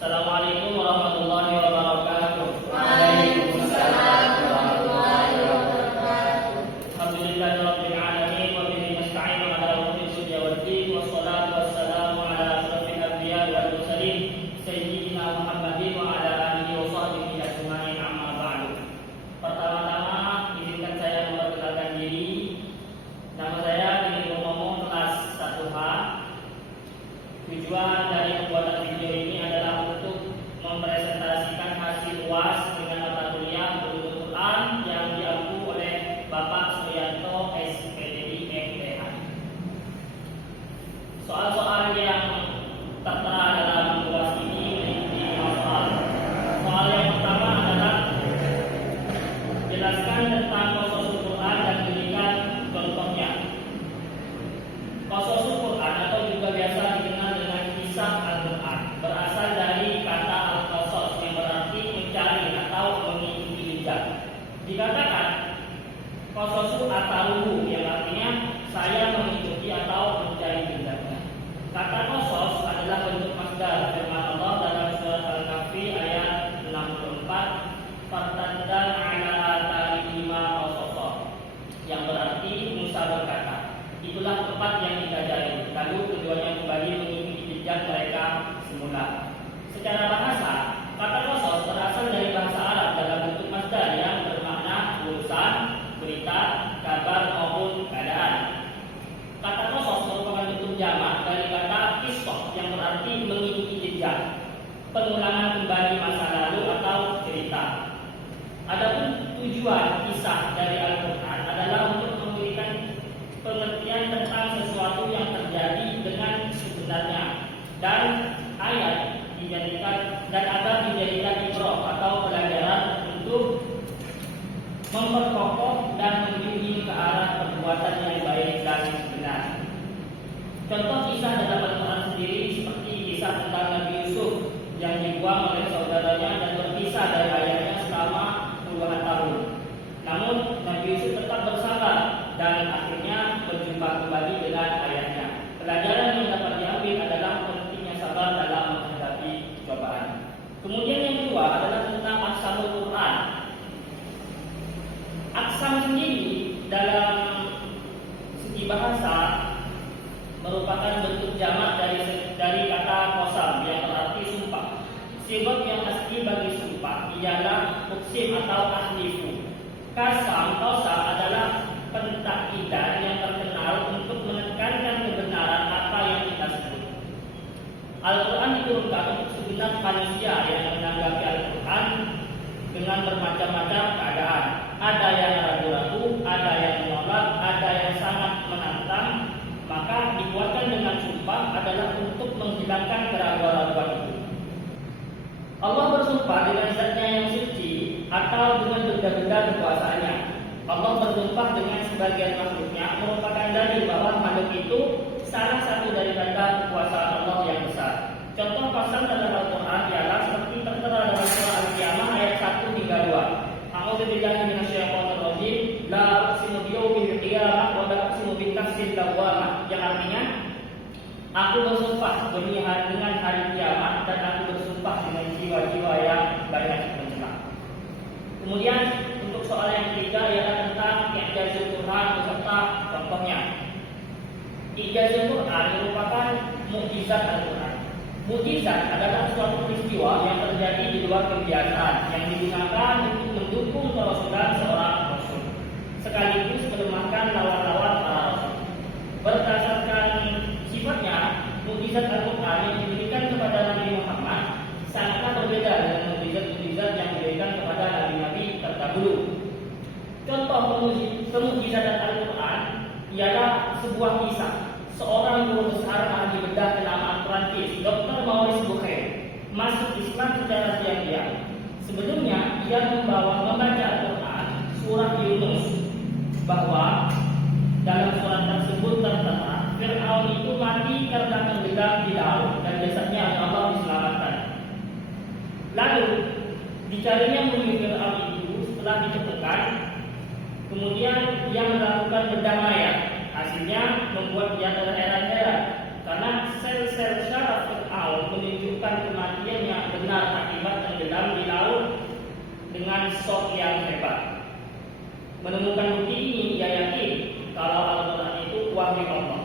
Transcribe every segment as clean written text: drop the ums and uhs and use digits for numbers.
Assalamualaikum warahmatullahi wabarakatuh. Waalaikumsalam warahmatullahi wabarakatuh. Alhamdulillahirabbil alamin wa bihi nasta'inu ala umuri dunya waddin wassalatu wassalamu ala asyrafil anbiya'i wal mursalin sayyidina Muhammadin wa ala alihi wa sahbihi ajma'in, amma ba'du. Pertama-tama izinkan saya memperkenalkan diri. Nama saya Dini Purnomo, kelas 1H. Tujuan dari pembuatan video ini adalah untuk mempresentasikan hasil UAS dengan mata kuliah Ulumul Quran yang diampu oleh Bapak Suryanto SPDI MTH. Soal-soal yang tertera dalam UAS ini memiliki soal. Soal yang pertama adalah jelaskan tentang Qasasul Quran dan berikan contohnya. Qasasul Quran atau juga biasa dikenal dengan kisah Al-Quran berasal dari kata al-qasas yang berarti mencari atau mengikuti jejak. Dikatakan qasasu ataruhu yang artinya saya mengikuti atau mencari jejaknya. Kata qasas adalah bentuk masdar firman Allah dalam surat Al-Kahfi ayat 64, fartaddan ala atarihi ma qasasa, yang berarti Musa berkata, itulah tempat yang dipelajari, lalu keduanya kembali mengikuti jejak mereka semula. Secara bahasa, kata qasas berasal dari bahasa Arab dalam bentuk masdar yang bermakna urusan, berita, kabar maupun keadaan. Kata qasas merupakan bentuk jamak dari kata qisah yang berarti mengikuti jejak, pengulangan kembali masa lalu atau cerita. Adapun tujuan kisah dari Al-Quran adalah untuk memberikan pengertian tentang sesuatu yang terjadi dengan sebenarnya dan ayat dijadikan dan agar dijadikan ibrah atau pelajaran untuk memperkokoh dan membimbing ke arah perbuatan yang baik dan benar. Contoh kisah dalam Al-Quran sendiri seperti kisah tentang Nabi Yusuf yang dibuang oleh saudaranya dan berpisah dari ayahnya selama puluhan tahun. Namun Nabi Yusuf tetap bersabar dan akhirnya berjumpa kembali dengan ayahnya. Pelajaran yang dapat diambil adalah pentingnya sabar dalam menghadapi cobaan. Kemudian yang kedua adalah tentang aqsamul Quran. Aqsam sendiri dalam segi bahasa merupakan bentuk jamak dari kata qasam yang berarti sumpah. Sifat yang asli bagi sumpah ialah uqsim atau ahlifu. Qasam adalah pentakidan yang terkenal untuk menekankan kebenaran apa yang kita sebut. Al-Quran diturunkan untuk segenap manusia yang menanggapi Al-Quran dengan bermacam-macam keadaan. Ada yang ragu-ragu, ada yang menolak, ada yang sangat menantang. Maka dibuatkan dengan sumpah adalah untuk menghilangkan keraguan-raguan itu. Allah bersumpah dengan zatnya yang suci atau dengan benda-benda kekuasaannya. Allah bersumpah dengan sebagian makhluknya merupakan dalil bahwa makhluk itu salah satu daripada kekuasaan Allah yang besar. Contoh qasam dalam Al-Quran ialah seperti tertera dalam surah Al-Qiyamah ayat 1 hingga 2. A'udzu billahi minasyaitonir rajim. La uqsimu biyaumil qiyamah wa la uqsimu bin nafsil lawwamah. Yang artinya, aku bersumpah demi dengan hari kiamat dan aku bersumpah dengan jiwa-jiwa yang banyak mencela. Kemudian untuk soal yang ketiga ialah tentang i'jazul Quran beserta contohnya. I'jazul Quran merupakan mukjizat Al-Quran. Mukjizat adalah suatu peristiwa yang terjadi di luar kebiasaan yang digunakan untuk mendukung kerasulan seorang rasul, sekaligus melemahkan lawan-lawan para rasul. Berdasarkan sifatnya, mukjizat Al-Quran yang diberikan kepada Nabi Muhammad sangatlah berbeda dengan mukjizat-mukjizat yang diberikan kepada nabi-nabi terdahulu. Contoh kemukjizatan Al-Quran ialah sebuah kisah seorang guru besar ahli bedah kenamaan Prancis, Dr. Maurice Bucaille, masuk Islam secara diam-diam. Sebelumnya ia membaca Al-Quran surah Yunus, bahwa dalam surat tersebut tertera Fir'aun itu mati karena tenggelam di laut dan jasadnya oleh Allah diselamatkan. Lalu dicarinya mumi Fir'aun itu setelah ditemukan, kemudian ia melakukan bedah mayat. Hasilnya membuat dia terheran-heran karena sel-sel syaraf Fir'aun menunjukkan kematiannya dengan sok yang hebat. Menemukan bukti ini, ia yakin kalau Al-Quran itu wahyu Allah.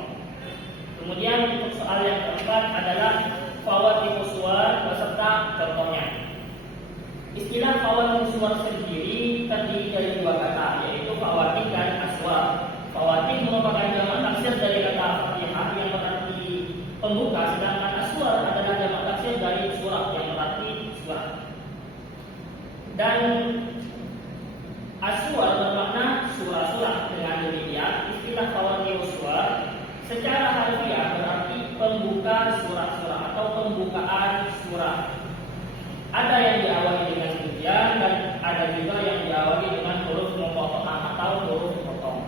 Kemudian untuk soal yang keempat adalah fawatihus suwar beserta contohnya. Istilah fawatihus suwar sendiri terdiri dari dua kata, yaitu fawatih dan aswar. Fawatih merupakan jamak taksir dari kata Fatihah yang berarti pembuka, sedangkan aswar adalah jamak taksir dari surat yang berarti surat. Dan aswar bermakna surah-surah. Dengan demikian, istilah fawatihus suwar secara harfiah berarti pembuka surah-surah atau pembukaan surah. Ada yang diawali dengan pujian dan ada juga yang diawali dengan huruf muqatta'ah atau huruf potong.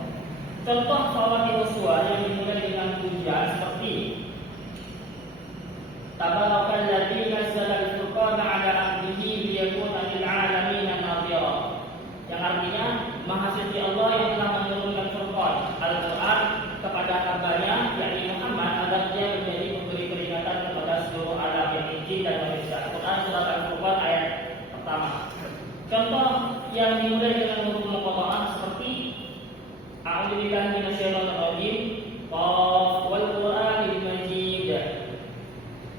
Contoh fawatihus suwar yang dimulai dengan pujian seperti Tabarakalladzi nazzala al-furqana 'ala 'abdihi liyakuna lil 'alamin nadhira. Yang artinya Maha Suci Allah yang telah menurunkan Furqan Al-Quran kepada hambanya, yakni Muhammad, agar dia menjadi pemberi peringatan kepada seluruh alam yang injil dan manusia. Al-Quran surat Al-Furqan ayat pertama. Contoh yang dimulai dengan huruf muqatta'ah seperti A'udzubillahi minasyaitonir rajim, Qaf wal Qur'anil Majid.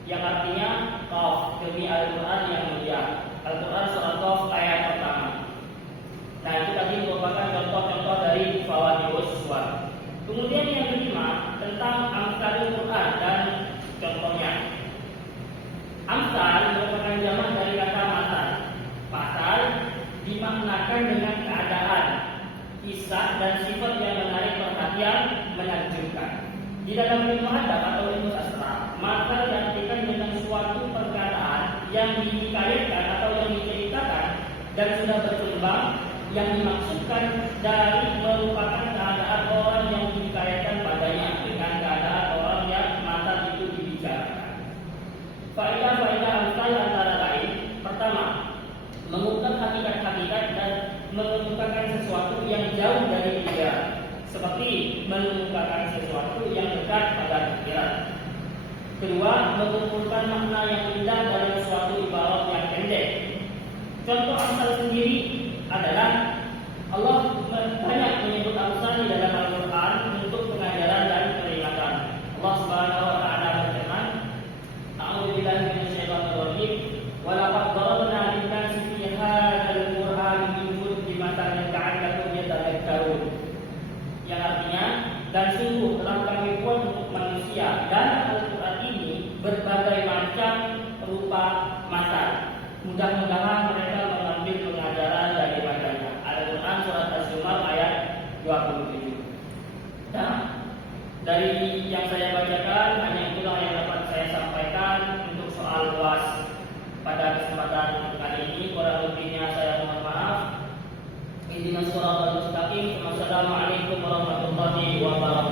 Yang artinya Qaf, demi Al-Quran yang mulia. Al-Quran surat Qaf ayat pertama. Nah, itu tadi merupakan contoh-contoh dari fawatihus suwar. Kemudian yang kelima tentang amsalul Quran dan contohnya. Amsal merupakan jamak dari kata masal. Masal dimaknakan dengan keadaan, kisah dan sifat yang menarik perhatian, menakjubkan. Di dalam ilmu adab atau ilmu sastra, masal diartikan dengan suatu perkataan yang dihikayatkan atau yang diceritakan dan sudah berkembang, yang dimaksudkan dari merupakan keadaan orang yang dihikayatkan padanya dengan keadaan orang yang masa itu dibicarakan. Faedah-faedah amsal antara lain: pertama, mengungkap hakikat-hakikat dan mengemukakan sesuatu yang jauh dari pikiran, seperti mengemukakan sesuatu yang dekat pada pikiran. Kedua, mengumpulkan makna yang indah dari suatu ibarat yang pendek. Contoh amsal sendiri adalah Allah banyak menyebut amsal di dalam Al-Quran untuk pengajaran dan peringatan. Allah Subhanahu wa taala berfirman, A'udzubillahi minasyaitonir rajim, wa laqad darabna lin-nasi fi hadzal Qur'ani min kulli mathalin la'allakum yatadhakkarun. Yang artinya, dan sungguh telah kami buat untuk manusia dalam Al-Quran ini berbagai macam rupa masal. Mudah-mudahan mereka mengambil pengajaran dari padanya. Al-Quran surat Az-Zumar ayat 27. Nah, dari yang saya bacakan hanya itulah yang dapat saya sampaikan untuk soal UAS pada kesempatan kali ini. Kurang lebihnya saya mohon maaf. Ihdinas siratal mustaqim. Wassalamualaikum warahmatullahi wabarakatuh.